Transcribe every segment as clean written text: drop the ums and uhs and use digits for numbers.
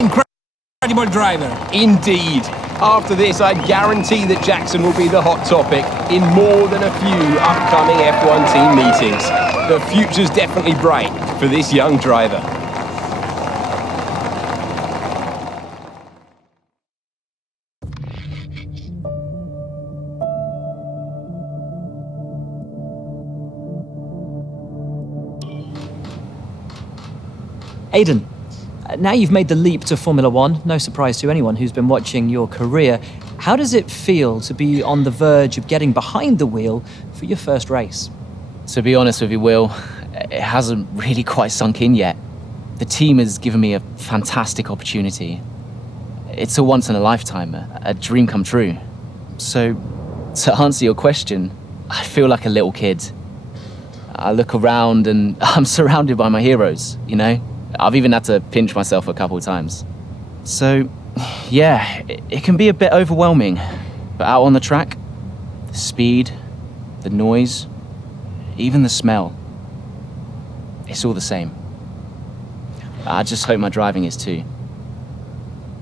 Incredible driver. Indeed. After this, I guarantee that Jackson will be the hot topic in more than a few upcoming F1 team meetings. The future's definitely bright for this young driver. Aiden, now you've made the leap to Formula One, no surprise to anyone who's been watching your career. How does it feel to be on the verge of getting behind the wheel for your first race? To be honest with you, Will, it hasn't really quite sunk in yet. The team has given me a fantastic opportunity. It's a once-in-a-lifetime, a dream come true. So, to answer your question, I feel like a little kid. I look around and I'm surrounded by my heroes, you know? I've even had to pinch myself a couple of times. So, yeah, it can be a bit overwhelming. But out on the track, the speed, the noise, even the smell, it's all the same. I just hope my driving is too.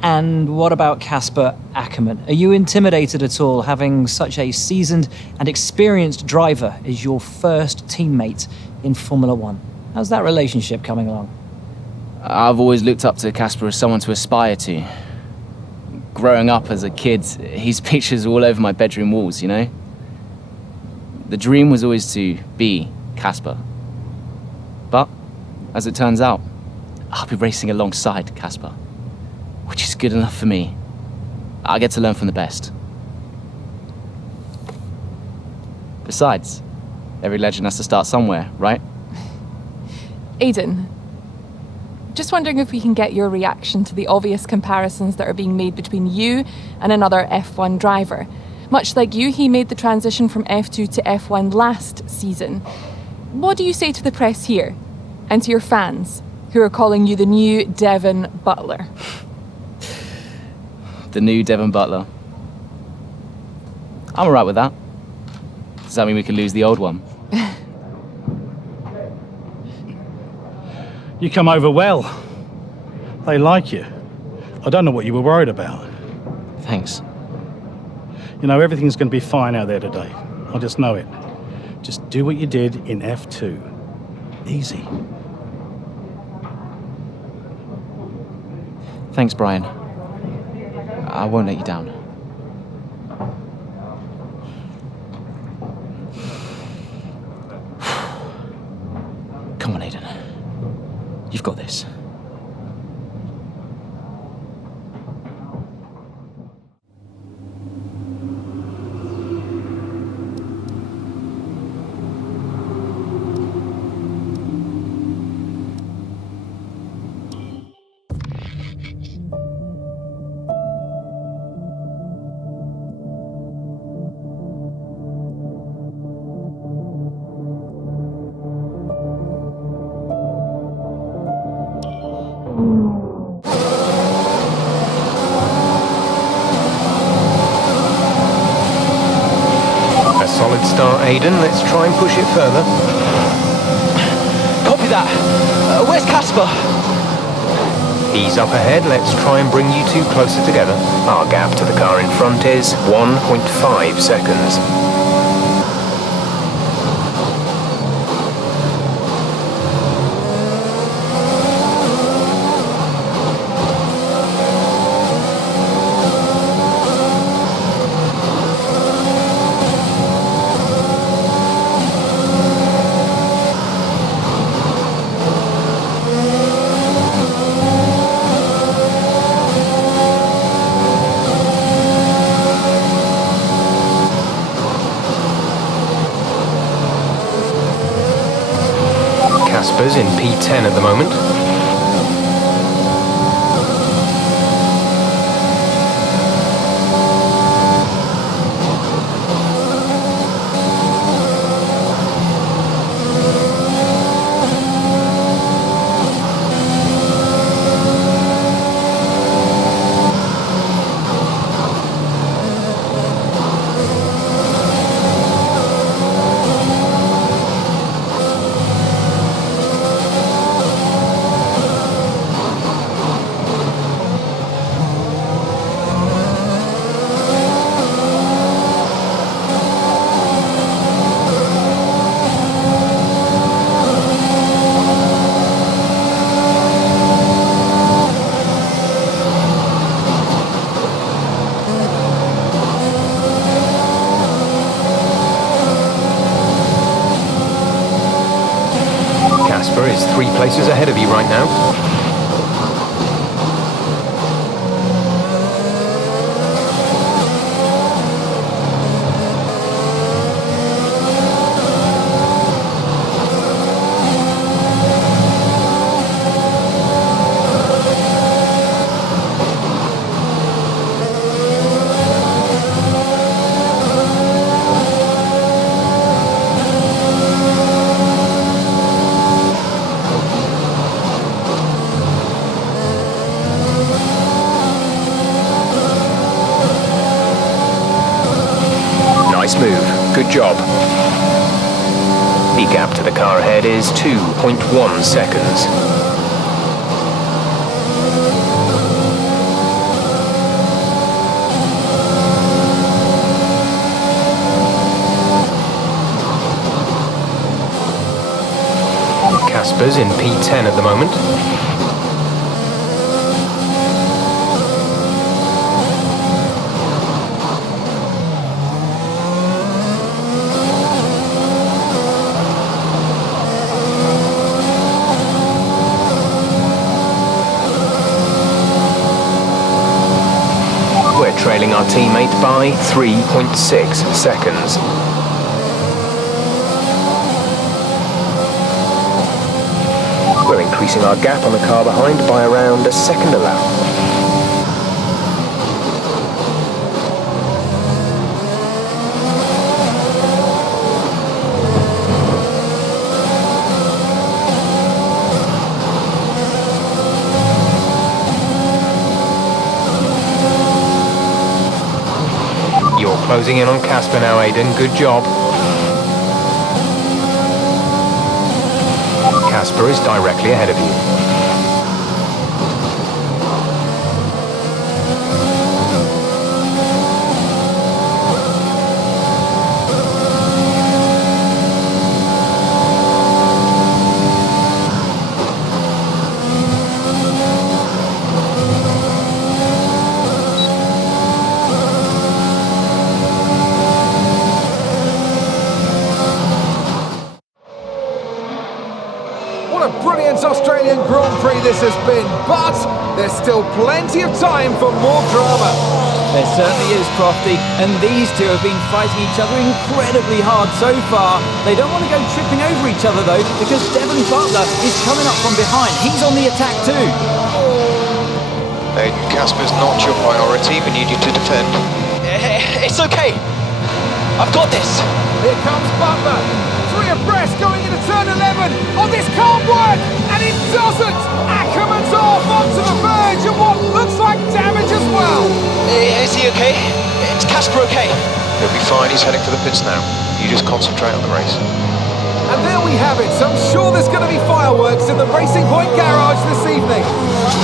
And what about Casper Ackerman? Are you intimidated at all having such a seasoned and experienced driver as your first teammate in Formula One? How's that relationship coming along? I've always looked up to Casper as someone to aspire to. Growing up as a kid, his pictures all over my bedroom walls, you know? The dream was always to be Casper. But, as it turns out, I'll be racing alongside Casper, which is good enough for me. I get to learn from the best. Besides, every legend has to start somewhere, right? Aiden, just wondering if we can get your reaction to the obvious comparisons that are being made between you and another F1 driver. Much like you, he made the transition from F2 to F1 last season. What do you say to the press here, and to your fans, who are calling you the new Devon Butler? The new Devon Butler. I'm alright with that. Does that mean we can lose the old one? You come over well. They like you. I don't know what you were worried about. Thanks. You know, everything's going to be fine out there today. I just know it. Just do what you did in F2. Easy. Thanks, Brian. I won't let you down. Come on, Aiden. You've got this. Solid start, Aiden. Let's try and push it further. Copy that. Where's Casper? He's up ahead. Let's try and bring you two closer together. Our gap to the car in front is 1.5 seconds. Casper's in P10 at the moment. is 3 places ahead of you right now. Nice move. Good job. The gap to the car ahead is 2.1 seconds. Casper's in P10 at the moment. We're trailing our teammate by 3.6 seconds. We're increasing our gap on the car behind by around a second a lap. You're closing in on Casper now, Aidan. Good job. Casper is directly ahead of you. What a brilliant Australian Grand Prix this has been, but there's still plenty of time for more drama. There certainly is, Crofty, and these two have been fighting each other incredibly hard so far. They don't want to go tripping over each other, though, because Devon Butler is coming up from behind. He's on the attack too. Aiden, Casper's not your priority. We need you to defend. It's okay. I've got this. Here comes Butler. 3 abreast going into turn 11. Oh, this can't work! And it doesn't! Ackerman's off onto the verge of what looks like damage as well. Is he okay? Is Casper okay? He'll be fine. He's heading for the pits now. You just concentrate on the race. And there we have it. So I'm sure there's going to be fireworks in the Racing Point garage this evening.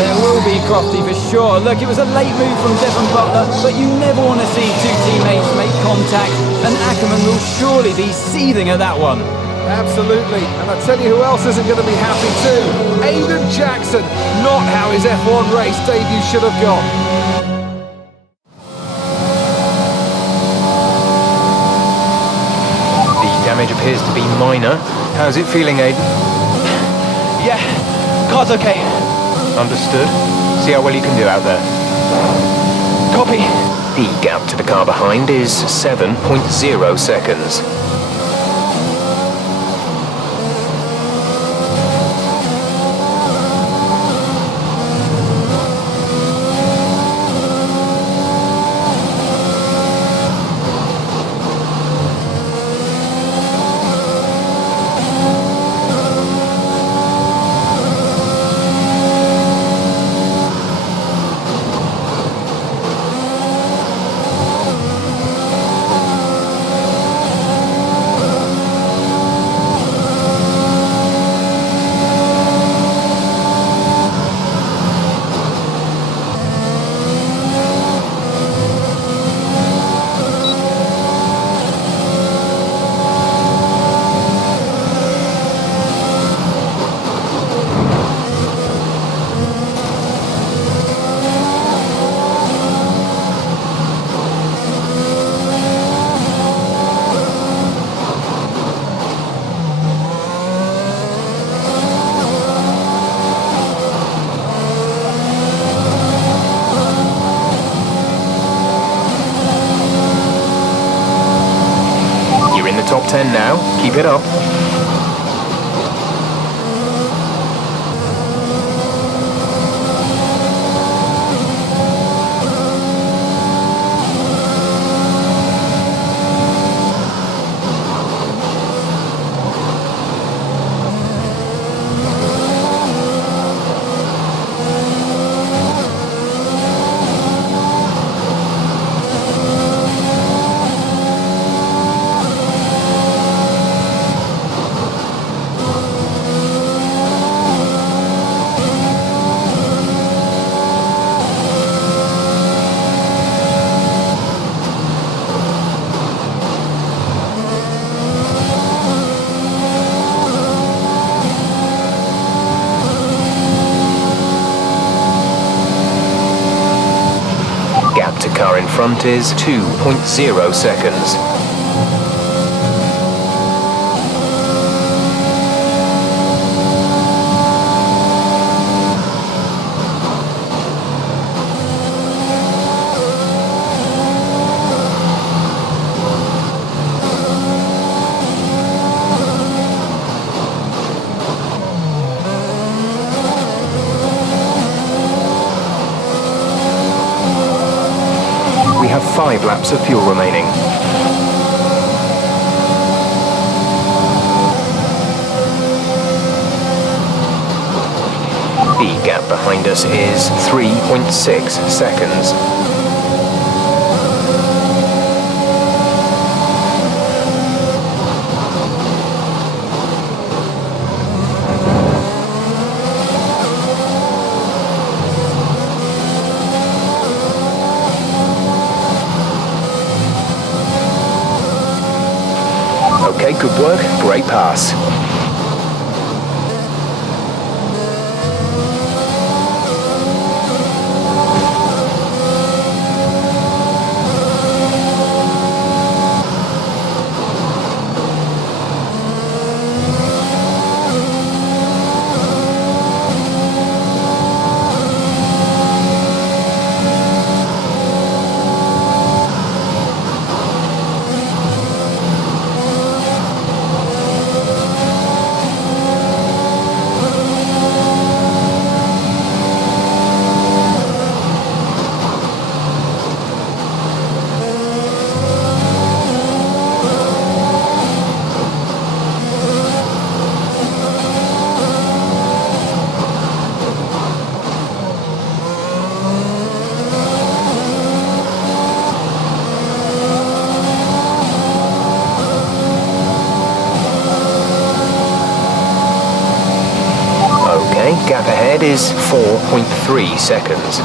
There will be, Crofty, for sure. Look, it was a late move from Devon Butler, but you never want to see two teammates make contact, and Ackerman will surely be seething at that one. Absolutely. And I tell you who else isn't going to be happy too. Aiden Jackson. Not how his F1 race debut should have gone. Damage appears to be minor. How's it feeling, Aiden? Yeah, car's okay. Understood. See how well you can do out there. Copy. The gap to the car behind is 7.0 seconds. 10 now. Keep it up. Gap to car in front is 2.0 seconds. We have 5 laps of fuel remaining. The gap behind us is 3.6 seconds. Okay, good work. Great pass. Okay, gap ahead is 4.3 seconds.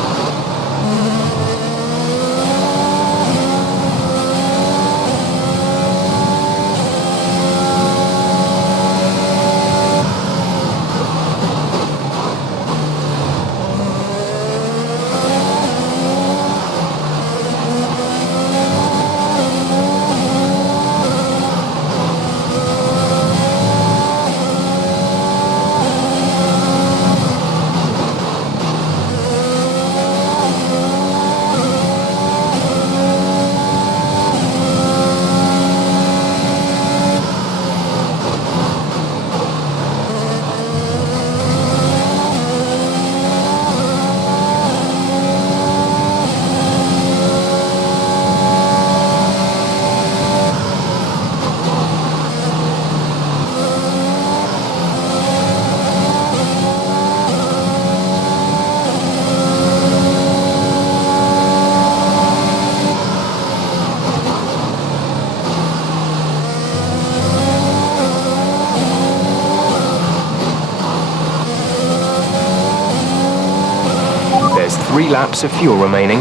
There's 3 laps of fuel remaining.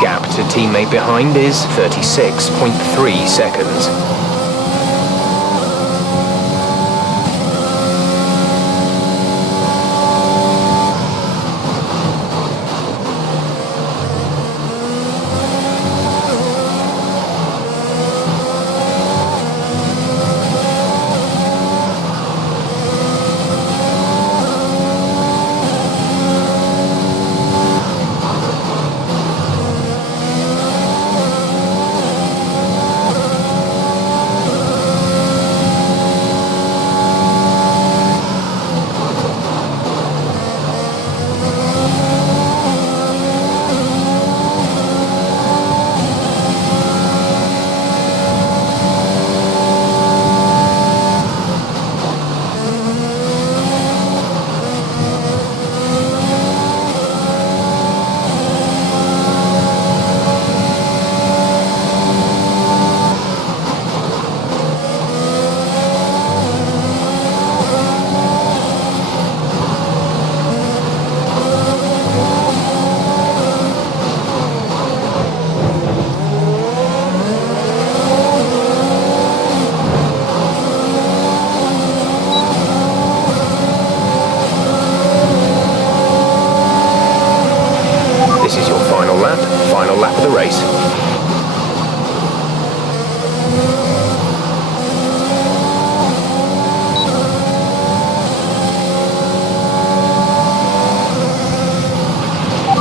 Gap to teammate behind is 36.3 seconds. your final lap of the race.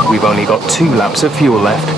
We've only got 2 laps of fuel left.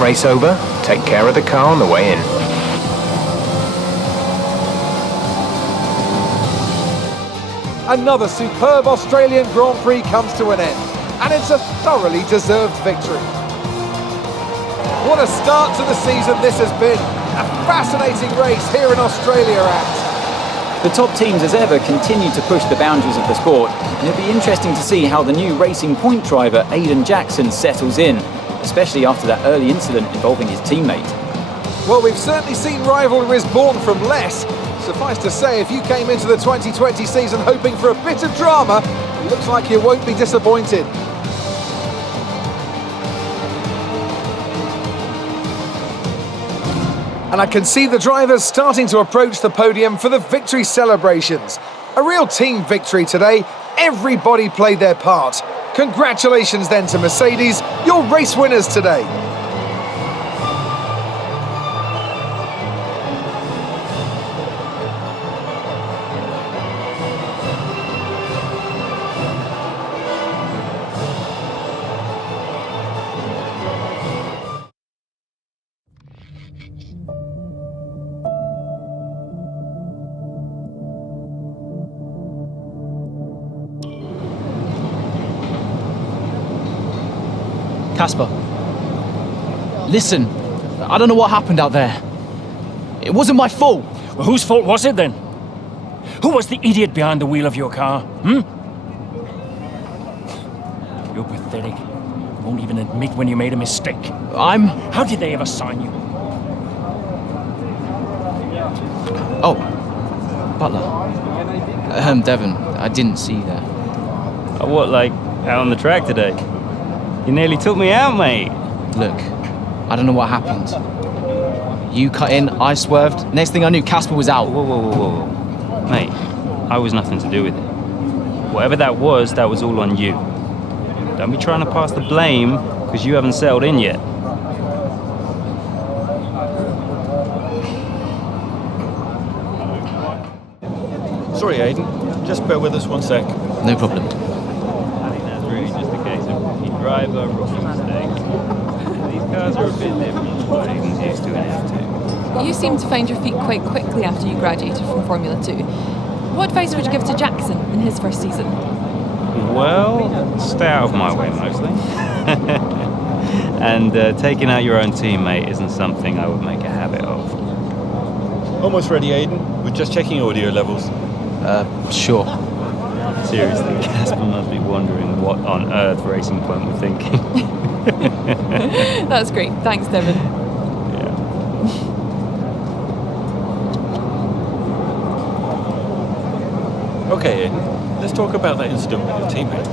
Race over. Take care of the car on the way in. Another superb Australian Grand Prix comes to an end, and it's a thoroughly deserved victory. What a start to the season this has been. A fascinating race here in Australia, and The top teams as ever continue to push the boundaries of the sport, and it'll be interesting to see how the new Racing Point driver Aiden Jackson settles in, especially after that early incident involving his teammate. well, we've certainly seen rivalries born from less. Suffice to say, if you came into the 2020 season hoping for a bit of drama, it looks like you won't be disappointed. And I can see the drivers starting to approach the podium for the victory celebrations. A real team victory today. Everybody played their part. Congratulations then to Mercedes, your race winners today. Casper, listen, I don't know what happened out there. It wasn't my fault. Well, whose fault was it then? Who was the idiot behind the wheel of your car? You're pathetic. You won't even admit when you made a mistake. How did they ever sign you? Oh, Butler. Devon, I didn't see that. What, like, out on the track today? You nearly took me out, mate. Look, I don't know what happened. You cut in, I swerved. Next thing I knew, Casper was out. Whoa. Mate, I was nothing to do with it. Whatever that was all on you. Don't be trying to pass the blame, because you haven't settled in yet. Sorry, Aiden. Just bear with us one sec. No problem. I think that's really just a case of rookie driver, rookie mistakes. These cars are a bit different from what Aiden's used to in F2. You seem to find your feet quite quickly after you graduated from Formula 2. What advice would you give to Jackson in his first season? Well, stay out of my way mostly. And taking out your own teammate isn't something I would make a habit of. Almost ready, Aiden. We're just checking audio levels. Sure. Seriously, Casper must be wondering what on earth Racing Point were thinking. That's great. Thanks, Devon. Yeah. Okay, Aiden. Let's talk about that incident with your teammate.